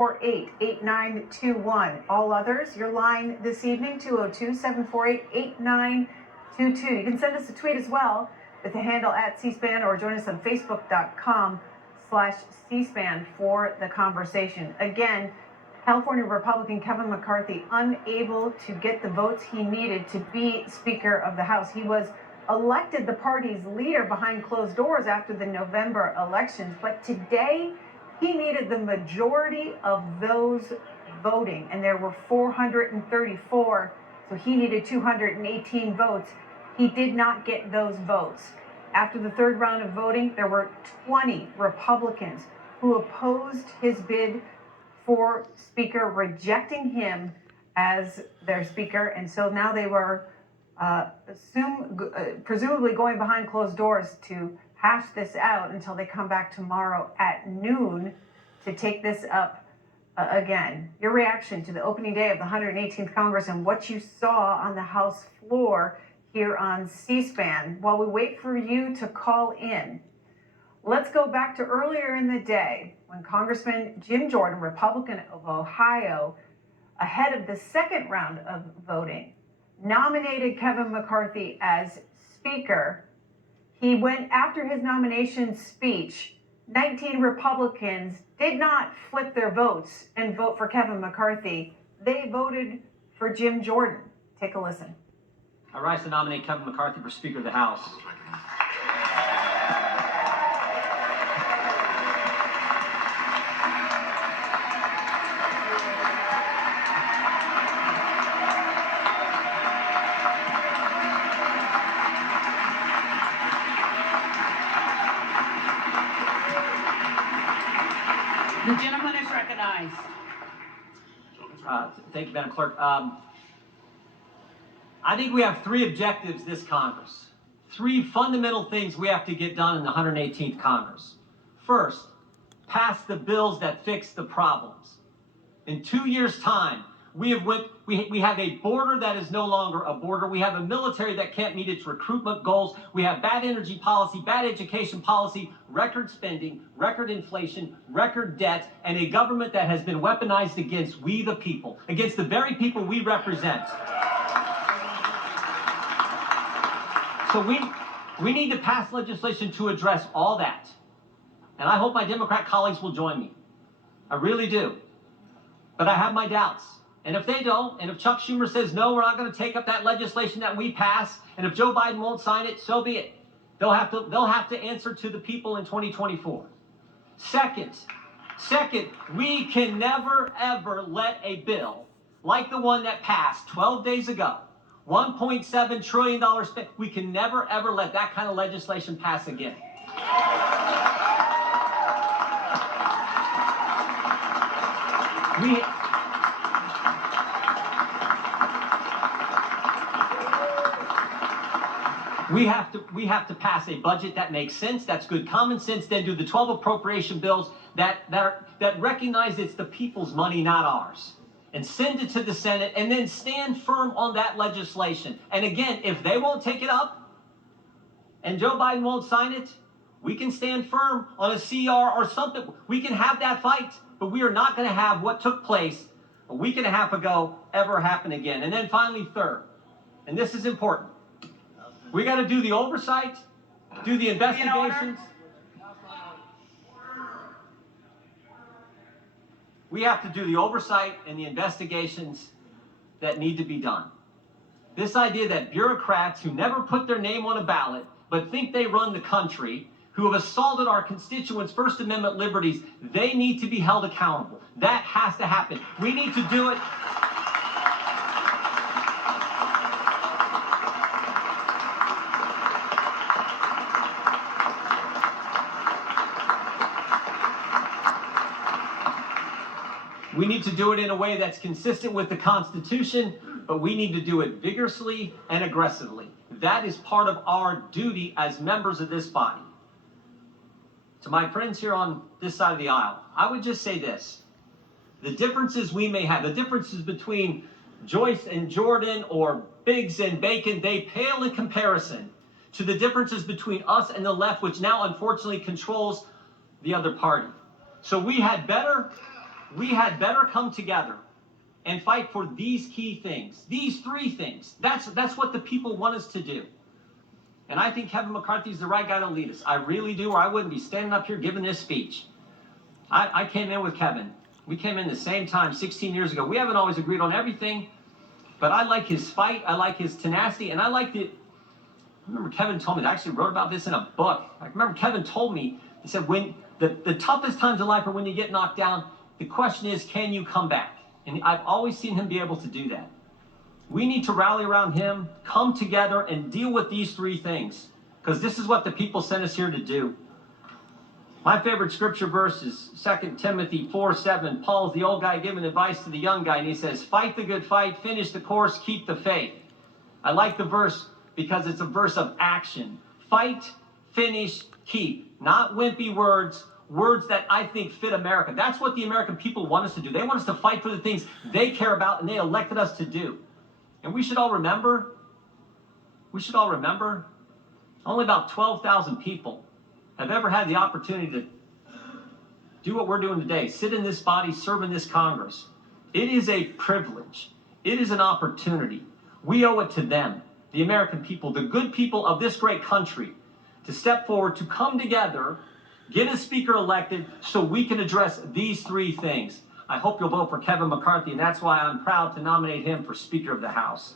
748-8921. All others, your line this evening, 202-748-8922. You can send us a tweet as well with the handle @cspan or join us on facebook.com/cspan for the conversation. Again, California Republican Kevin McCarthy unable to get the votes he needed to be Speaker of the House. He was elected the party's leader behind closed doors after the November elections, but today he needed the majority of those voting, and there were 434, so he needed 218 votes. He did not get those votes. After the third round of voting, there were 20 Republicans who opposed his bid for Speaker, rejecting him as their Speaker, and so now they were presumably going behind closed doors to hash this out until they come back tomorrow at noon to take this up again. Your reaction to the opening day of the 118th Congress and what you saw on the House floor here on C-SPAN. While we wait for you to call in, let's go back to earlier in the day when Congressman Jim Jordan, Republican of Ohio, ahead of the second round of voting, nominated Kevin McCarthy as Speaker. He went after his nomination speech. 19 Republicans did not flip their votes and vote for Kevin McCarthy. They voted for Jim Jordan. Take a listen. I rise to nominate Kevin McCarthy for Speaker of the House. The gentleman is recognized. Thank you, Madam Clerk. I think we have three objectives this Congress. Three fundamental things we have to get done in the 118th Congress. First, pass the bills that fix the problems. In 2 years' time, we have a border that is no longer a border. We have a military that can't meet its recruitment goals. We have bad energy policy, bad education policy, record spending, record inflation, record debt, and a government that has been weaponized against we the people, against the very people we represent. So we need to pass legislation to address all that. And I hope my Democrat colleagues will join me. I really do. But I have my doubts. And if they don't, and if Chuck Schumer says, no, we're not going to take up that legislation that we pass, and if Joe Biden won't sign it, so be it. They'll have to answer to the people in 2024. Second, we can never, ever let a bill like the one that passed 12 days ago, $1.7 trillion spent, we can never, ever let that kind of legislation pass again. We have to pass a budget that makes sense, that's good common sense, then do the 12 appropriation bills that recognize it's the people's money, not ours. And send it to the Senate, and then stand firm on that legislation. And again, if they won't take it up, and Joe Biden won't sign it, we can stand firm on a CR or something. We can have that fight, but we are not going to have what took place a week and a half ago ever happen again. And then finally, third, and this is important, we got to do the oversight, do the investigations. We have to do the oversight and the investigations that need to be done. This idea that bureaucrats who never put their name on a ballot but think they run the country, who have assaulted our constituents' First Amendment liberties, they need to be held accountable. That has to happen. We need to do it. We need to do it in a way that's consistent with the Constitution, but we need to do it vigorously and aggressively. That is part of our duty as members of this body. To my friends here on this side of the aisle, I would just say this. The differences we may have, the differences between Joyce and Jordan or Biggs and Bacon, they pale in comparison to the differences between us and the left, which now unfortunately controls the other party. So we had better we had better come together and fight for these key things, these three things. That's what the people want us to do. And I think Kevin McCarthy is the right guy to lead us. I really do, or I wouldn't be standing up here giving this speech. I came in with Kevin. We came in the same time 16 years ago. We haven't always agreed on everything, but I like his fight. I like his tenacity, and I like the. I remember Kevin told me, I actually wrote about this in a book. I remember Kevin told me, he said, when the toughest times in life are when you get knocked down, the question is, can you come back? And I've always seen him be able to do that. We need to rally around him, come together, and deal with these three things, because this is what the people sent us here to do. My favorite scripture verse is 2 Timothy 4:7. Paul's the old guy giving advice to the young guy, and he says, fight the good fight, finish the course, keep the faith. I like the verse because it's a verse of action. Fight, finish, keep. Not wimpy words, words that I think fit America. That's what the American people want us to do. They want us to fight for the things they care about and they elected us to do. And we should all remember, only about 12,000 people have ever had the opportunity to do what we're doing today, sit in this body, serve in this Congress. It is a privilege. It is an opportunity. We owe it to them, the American people, the good people of this great country, to step forward, to come together, get a speaker elected so we can address these three things. I hope you'll vote for Kevin McCarthy, and that's why I'm proud to nominate him for Speaker of the House.